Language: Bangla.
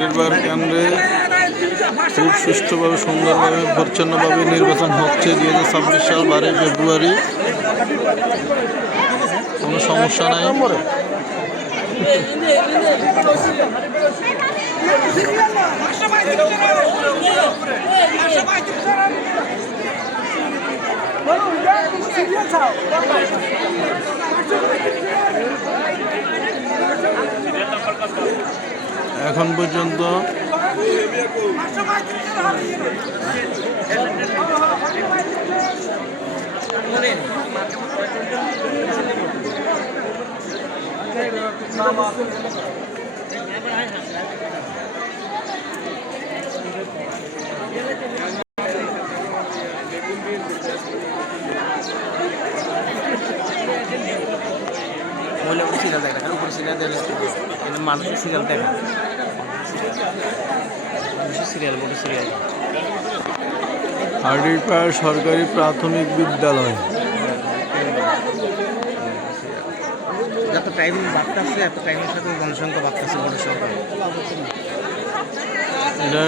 নির্বাচন কেন্দ্রে খুব সুষ্ঠুভাবে সুন্দরভাবে পরিচ্ছন্নভাবে নির্বাচন হচ্ছে 2026 সাল 12 ফেব্রুয়ারি। কোনো সমস্যা নাই। এখন পর্যন্ত সিরিয়াল দেখা উপরে সিরিয়াল দেখলে মানুষের সিরিয়াল দেখা সিরিয়াল বড় সিরিয়াল হাড়িপাড় সরকারি প্রাথমিক বিদ্যালয়। যত টাইম বাড়তেছে এত টাইমের সাথে জনসংখ্যা বাড়তেছে বড় সংখ্যা। আমরা